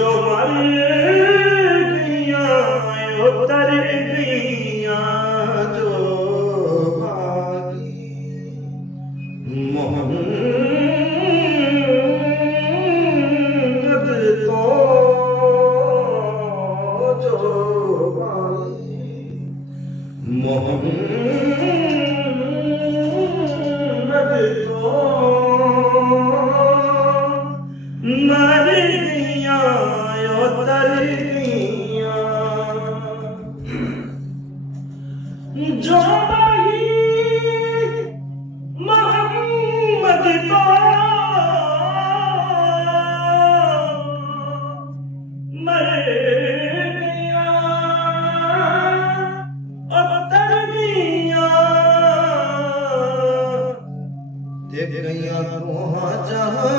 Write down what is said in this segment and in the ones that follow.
जो मर गईयां उतर गईयां जो भागी मोहम्मद तो जो भागी मोहम्मद तो मर गईयां उतर गईयां जो भाई मोहम्मद तो मर गईयां उतर गईयां देख गईयां तुहां जहां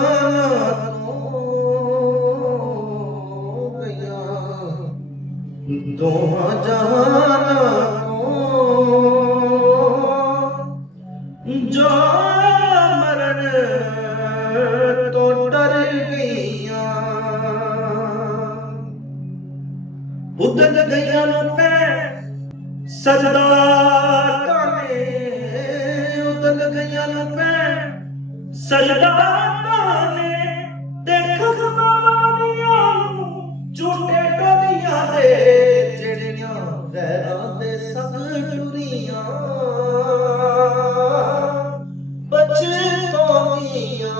दोहां जहां जो मरण तो डर गईयां उदल गईयां पे सजदा करने उदल गईयां पे सजदा करने देख समानियां झूठे डोलियां दे ਜਿਹੜੀਆਂ ਗੈਰਾਂ ਦੇ ਸੰਗ ਟੁਰੀਆਂ ਬਚਤੋਂਦੀਆਂ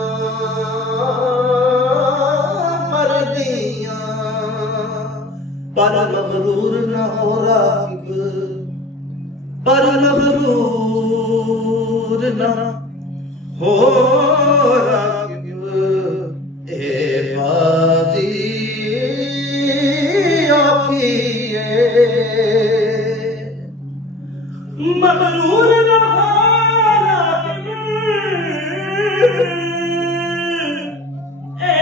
ਮਰ ਗਈਆਂ ਪਰ ਮਗਰੂਰ ਨਾ ਹੋ ਰਾਕਿਬ ਪਰ ਮਗਰੂਰ ਨਾ ਹੋ ਰਾਕਿਬ ਇਹ ਬਾਜ਼ੀ मगरूर न हो राकिब ए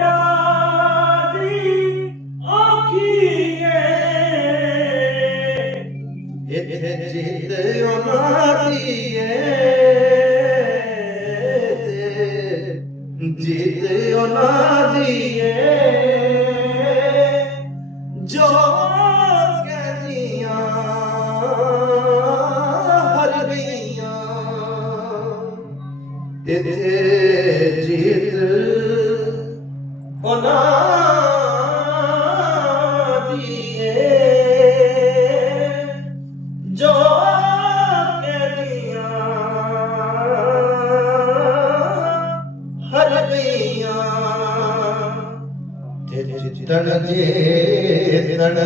बाज़ी औखी इत्थे जीत उन्हां दी जीत उन्हां दी जो कहदियां हर गईयां इत्थे जीत उन्हां दी जो कहदियां हर गईयां जितन जेतन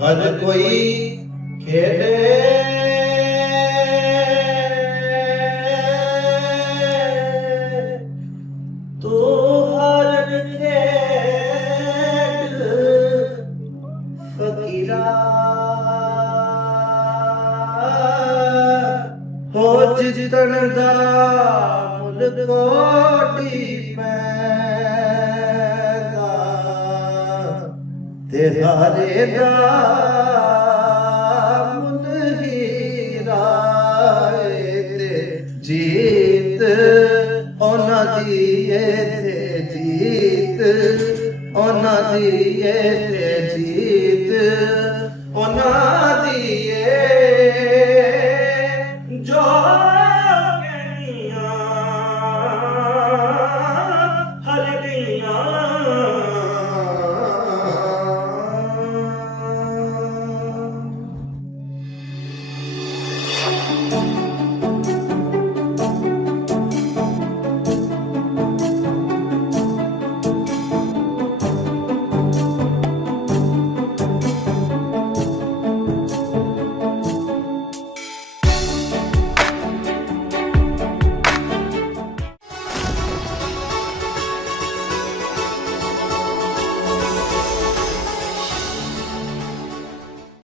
हर कोई खेड़े तो हर खेड़ फकीरा हो जितन दा मुल कोटी तेहारे दा मुल हीरा ते जीत ओना दी ते जीत ओना दी ते जीत